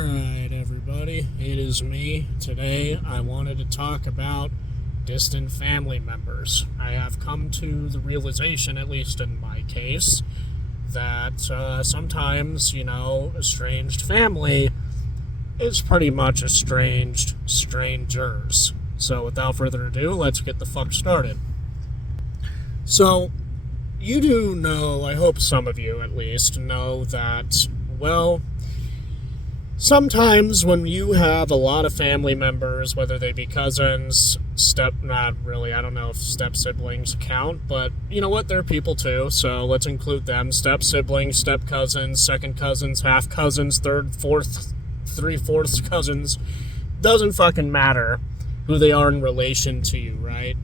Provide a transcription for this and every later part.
Alright, everybody, it is me. Today I wanted to talk about distant family members. I have come to the realization, at least in my case, that sometimes, estranged family is pretty much estranged strangers. So without further ado, let's get the fuck started. So, you do know, I hope some of you at least, know that, well, sometimes when you have a lot of family members, whether they be cousins, not really, I don't know if step siblings count, but you know what, they're people too, so let's include them. Step siblings, step cousins, second cousins, half cousins, third, fourth, three-fourths cousins. Doesn't fucking matter who they are in relation to you, right?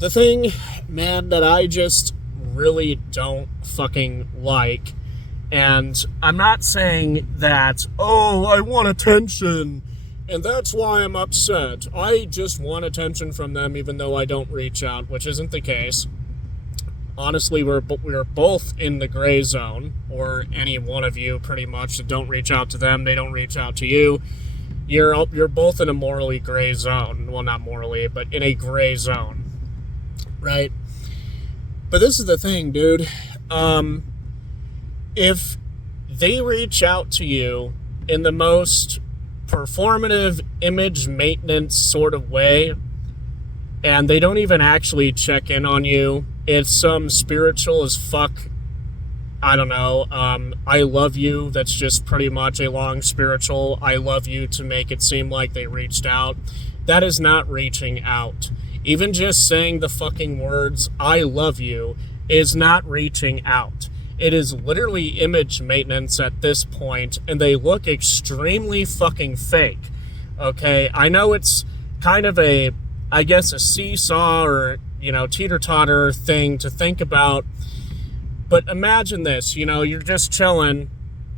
The thing, man, that I just really don't fucking like, and I'm not saying that, I want attention, and that's why I'm upset. I just want attention from them even though I don't reach out, which isn't the case. Honestly, we're both in the gray zone, or any one of you pretty much that don't reach out to them, they don't reach out to you. You're both in a morally gray zone. Well, not morally, but in a gray zone, right? But this is the thing, dude. If they reach out to you in the most performative image maintenance sort of way, and they don't even actually check in on you, it's some spiritual as fuck, I don't know, I love you, that's just pretty much a long spiritual I love you to make it seem like they reached out. That is not reaching out. Even just saying the fucking words, I love you, is not reaching out. It is literally image maintenance at this point, and they look extremely fucking fake. Okay, I know it's kind of a seesaw or, teeter-totter thing to think about, but imagine this, you're just chilling,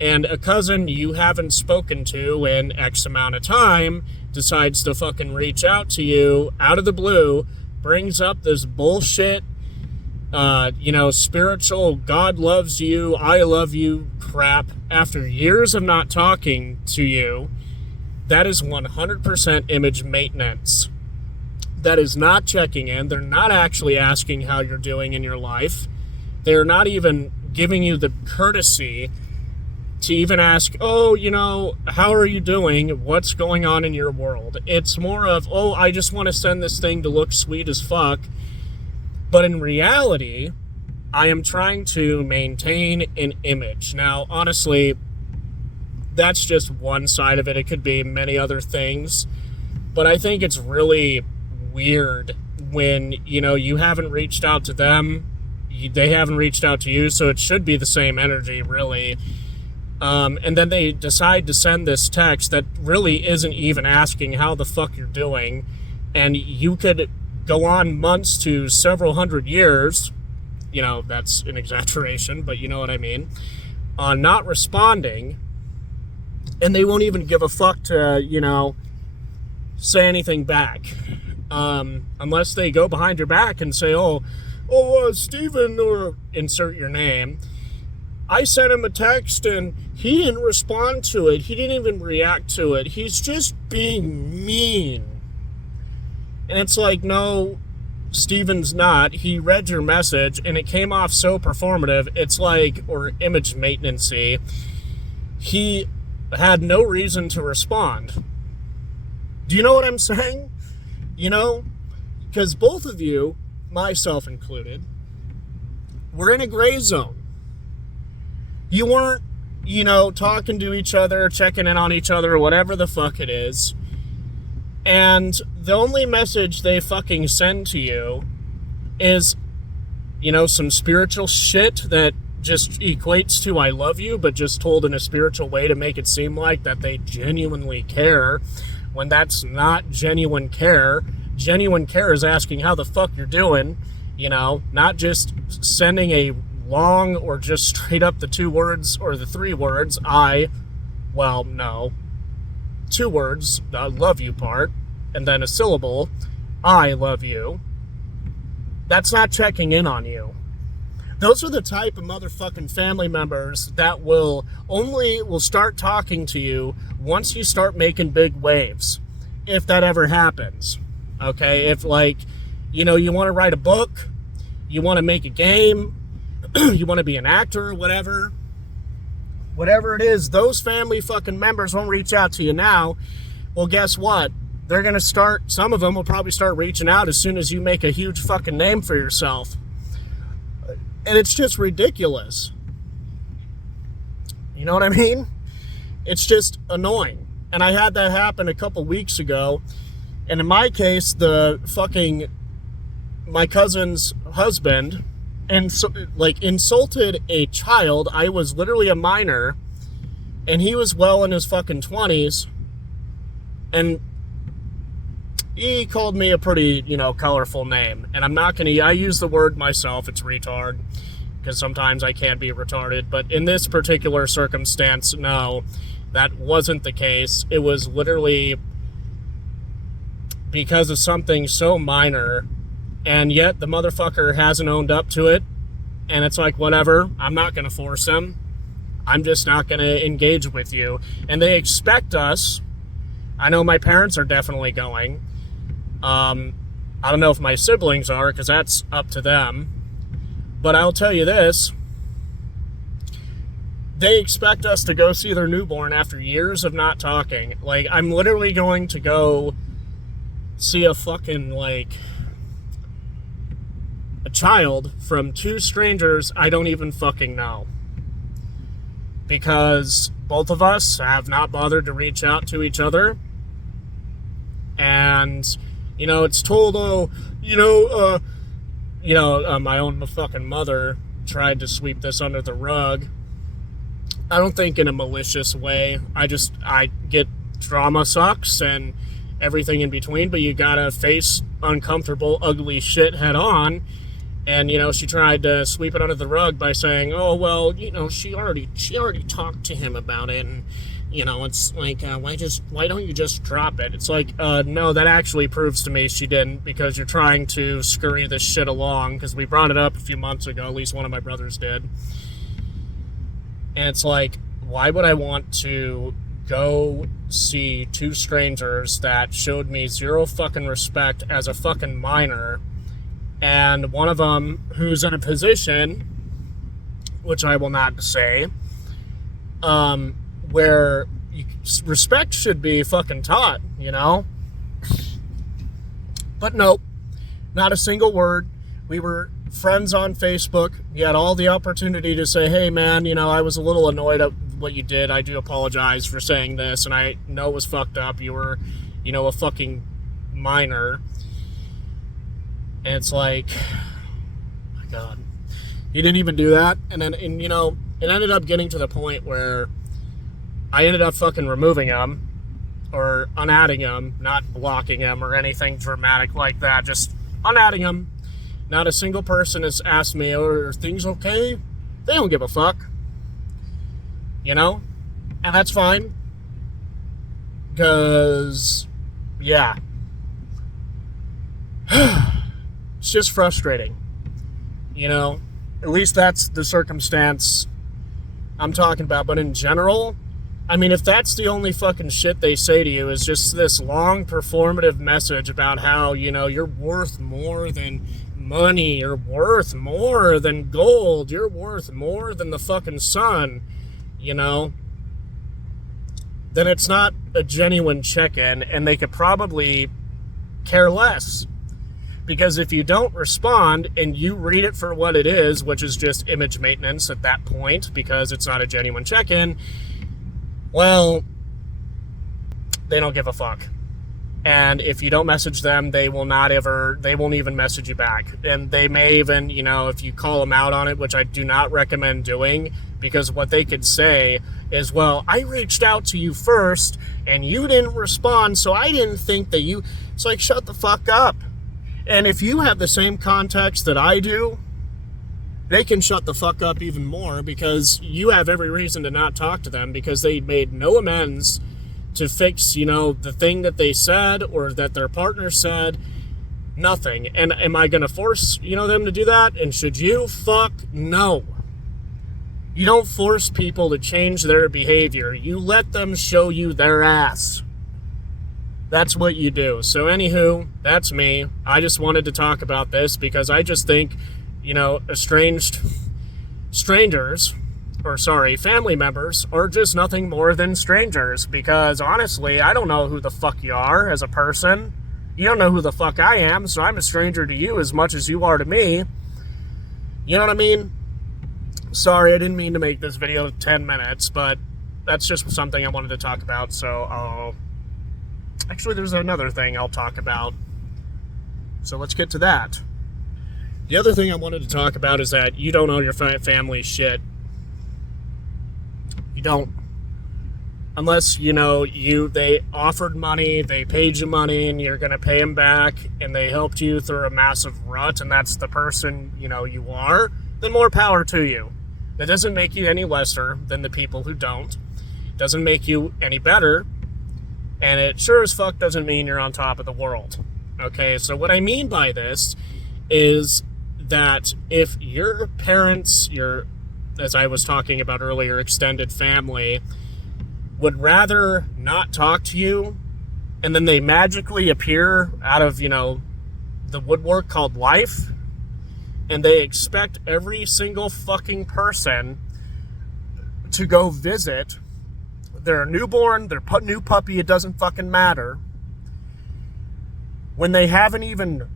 and a cousin you haven't spoken to in X amount of time decides to fucking reach out to you out of the blue, brings up this bullshit, spiritual, God loves you, I love you crap after years of not talking to you. That is 100% image maintenance. That is not checking in. They're not actually asking how you're doing in your life. They're not even giving you the courtesy to even ask, how are you doing? What's going on in your world? It's more of, I just want to send this thing to look sweet as fuck. But in reality, I am trying to maintain an image. Now, honestly, that's just one side of it. It could be many other things. But I think it's really weird when, you haven't reached out to them. They haven't reached out to you, so it should be the same energy, really. And then they decide to send this text that really isn't even asking how the fuck you're doing. And you could go on months to several hundred years, that's an exaggeration, but you know what I mean, on not responding, and they won't even give a fuck to, say anything back, unless they go behind your back and say, Steven, or insert your name, I sent him a text and he didn't respond to it, he didn't even react to it, he's just being mean. And it's like, no, Steven's not. He read your message, and it came off so performative. It's like, or image maintenance-y. He had no reason to respond. Do you know what I'm saying? Because both of you, myself included, were in a gray zone. You weren't, talking to each other, checking in on each other, whatever the fuck it is. And the only message they fucking send to you is, some spiritual shit that just equates to I love you, but just told in a spiritual way to make it seem like that they genuinely care, when that's not genuine care. Genuine care is asking how the fuck you're doing, not just sending a long or just straight up the 2 words or the 3 words, two words, the love you part, and then a syllable, I love you. That's not checking in on you. Those are the type of motherfucking family members that will start talking to you once you start making big waves, if that ever happens. Okay, if like, you know, you want to write a book, you want to make a game, you want to be an actor or whatever it is, those family fucking members won't reach out to you now. Well, guess what? They're going to start, some of them will probably start reaching out as soon as you make a huge fucking name for yourself. And it's just ridiculous. You know what I mean? It's just annoying. And I had that happen a couple weeks ago. And in my case, my cousin's husband insulted a child. I was literally a minor, and he was well in his fucking 20s. And he called me a pretty, colorful name. And I use the word myself, it's retard, because sometimes I can be retarded. But in this particular circumstance, no, that wasn't the case. It was literally because of something so minor, and yet the motherfucker hasn't owned up to it. And it's like, whatever, I'm not going to force him. I'm just not going to engage with you. And they expect us. I know my parents are definitely going. I don't know if my siblings are, because that's up to them. But I'll tell you this. They expect us to go see their newborn after years of not talking. Like, I'm literally going to go see a fucking, a child from two strangers I don't even fucking know. Because both of us have not bothered to reach out to each other. And, it's told, my own fucking mother tried to sweep this under the rug. I don't think in a malicious way. I get drama sucks and everything in between, but you gotta face uncomfortable, ugly shit head on. And, she tried to sweep it under the rug by saying, oh, well, she already talked to him about it. And, it's like, why don't you just drop it? It's like, no, that actually proves to me she didn't, because you're trying to scurry this shit along, because we brought it up a few months ago, at least one of my brothers did. And it's like, why would I want to go see two strangers that showed me zero fucking respect as a fucking minor, and one of them who's in a position, which I will not say, where respect should be fucking taught, But nope, not a single word. We were friends on Facebook. You had all the opportunity to say, hey man, I was a little annoyed at what you did. I do apologize for saying this, and I know it was fucked up. You were, a fucking minor. And it's like, oh my God, he didn't even do that. And then, it ended up getting to the point where I ended up fucking removing him, or unadding him, not blocking him or anything dramatic like that, just unadding him. Not a single person has asked me, are things okay? They don't give a fuck. And that's fine. Because, yeah. It's just frustrating. At least that's the circumstance I'm talking about. But in general, I mean, if that's the only fucking shit they say to you is just this long performative message about how, you're worth more than money, you're worth more than gold, you're worth more than the fucking sun, then it's not a genuine check-in, and they could probably care less. Because if you don't respond and you read it for what it is, which is just image maintenance at that point, because it's not a genuine check-in, well, they don't give a fuck. And if you don't message them, they won't even message you back. And they may even, if you call them out on it, which I do not recommend doing, because what they could say is, well, I reached out to you first and you didn't respond, so I didn't think that you... It's like, shut the fuck up. And if you have the same context that I do, they can shut the fuck up even more, because you have every reason to not talk to them, because they made no amends to fix, the thing that they said or that their partner said. Nothing. And am I going to force, them to do that? And should you? Fuck no. You don't force people to change their behavior. You let them show you their ass. That's what you do. So anywho, that's me. I just wanted to talk about this because I just think, family members are just nothing more than strangers, because honestly, I don't know who the fuck you are as a person. You don't know who the fuck I am, so I'm a stranger to you as much as you are to me. You know what I mean? Sorry, I didn't mean to make this video 10 minutes, but that's just something I wanted to talk about, so actually, there's another thing I'll talk about. So let's get to that. The other thing I wanted to talk about is that you don't owe your family shit. You don't. Unless, they offered money, they paid you money, and you're going to pay them back, and they helped you through a massive rut, and that's the person, you are, then more power to you. That doesn't make you any lesser than the people who don't. It doesn't make you any better, and it sure as fuck doesn't mean you're on top of the world. Okay, so what I mean by this is that if your parents, as I was talking about earlier, extended family, would rather not talk to you, and then they magically appear out of, the woodwork called life, and they expect every single fucking person to go visit their newborn, their new puppy, it doesn't fucking matter, when they haven't even,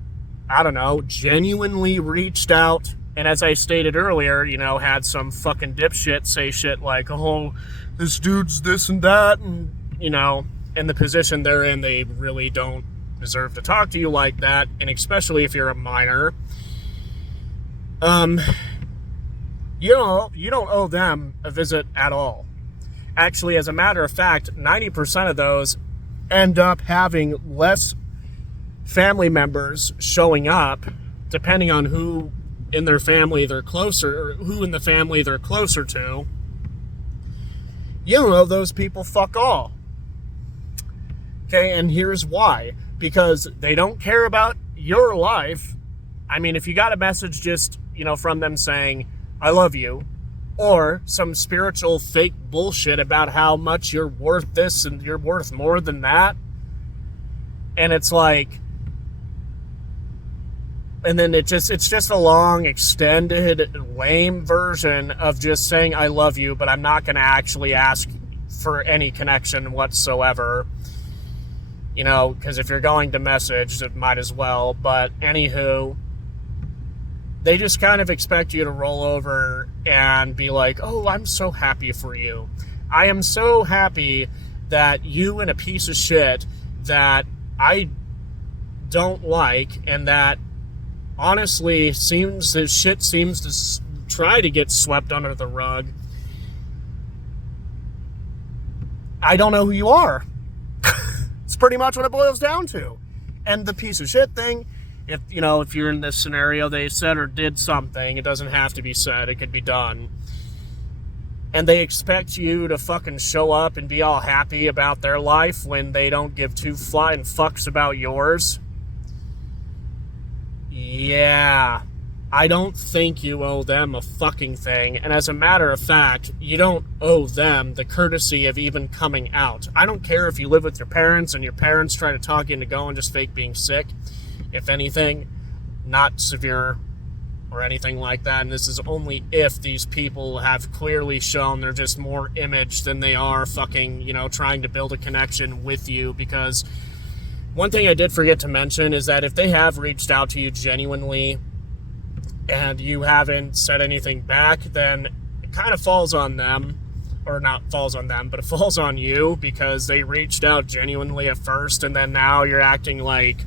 genuinely reached out, and as I stated earlier, had some fucking dipshit say shit like, oh, this dude's this and that, and, in the position they're in, they really don't deserve to talk to you like that, and especially if you're a minor. You don't owe them a visit at all. Actually, as a matter of fact, 90% of those end up having less family members showing up, depending on who in their family they're closer, or who in the family they're closer to. You don't owe those people fuck all. Okay, and here's why. Because they don't care about your life. I mean, if you got a message just, from them saying, I love you, or some spiritual fake bullshit about how much you're worth this and you're worth more than that, and it's like, and then it's just a long, extended, lame version of just saying I love you, but I'm not going to actually ask for any connection whatsoever. Because if you're going to message, it might as well. But anywho, they just kind of expect you to roll over and be like, oh, I'm so happy for you. I am so happy that you and a piece of shit that I don't like, and that honestly seems to try to get swept under the rug. I don't know who you are. It's pretty much what it boils down to. And the piece of shit thing, if you're in this scenario, they said or did something, it doesn't have to be said, it could be done. And they expect you to fucking show up and be all happy about their life when they don't give two flying fucks about yours. Yeah, I don't think you owe them a fucking thing. And as a matter of fact, you don't owe them the courtesy of even coming out. I don't care if you live with your parents and your parents try to talk you into going just fake being sick. If anything, not severe or anything like that. And this is only if these people have clearly shown they're just more image than they are fucking, trying to build a connection with you. Because one thing I did forget to mention is that if they have reached out to you genuinely and you haven't said anything back, then it kind of falls on them. Or not falls on them, but it falls on you, because they reached out genuinely at first, and then now you're acting like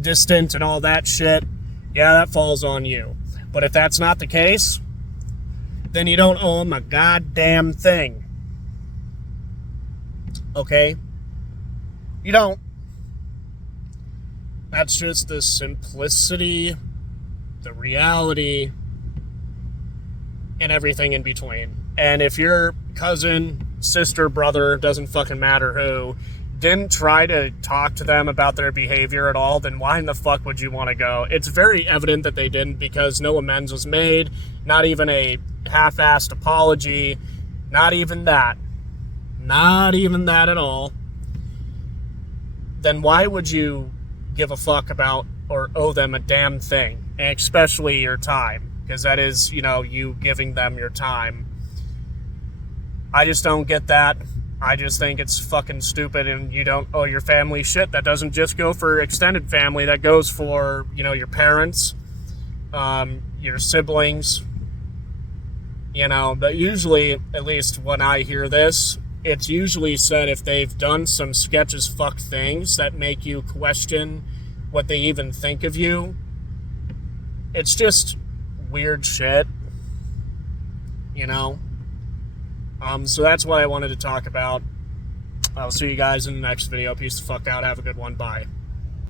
distant and all that shit. Yeah, that falls on you. But if that's not the case, then you don't owe them a goddamn thing. Okay? You don't. That's just the simplicity, the reality, and everything in between. And if your cousin, sister, brother, doesn't fucking matter who, didn't try to talk to them about their behavior at all, then why in the fuck would you want to go? It's very evident that they didn't, because no amends was made, not even a half-assed apology, not even that at all. Then why would you give a fuck about or owe them a damn thing, and especially your time, because that is, you giving them your time. I just don't get that. I just think it's fucking stupid, and you don't owe your family shit. That doesn't just go for extended family. That goes for, your parents, your siblings, But usually, at least when I hear this, it's usually said if they've done some sketch as fuck things that make you question what they even think of you. It's just weird shit, So that's what I wanted to talk about. I'll see you guys in the next video. Peace the fuck out. Have a good one. Bye.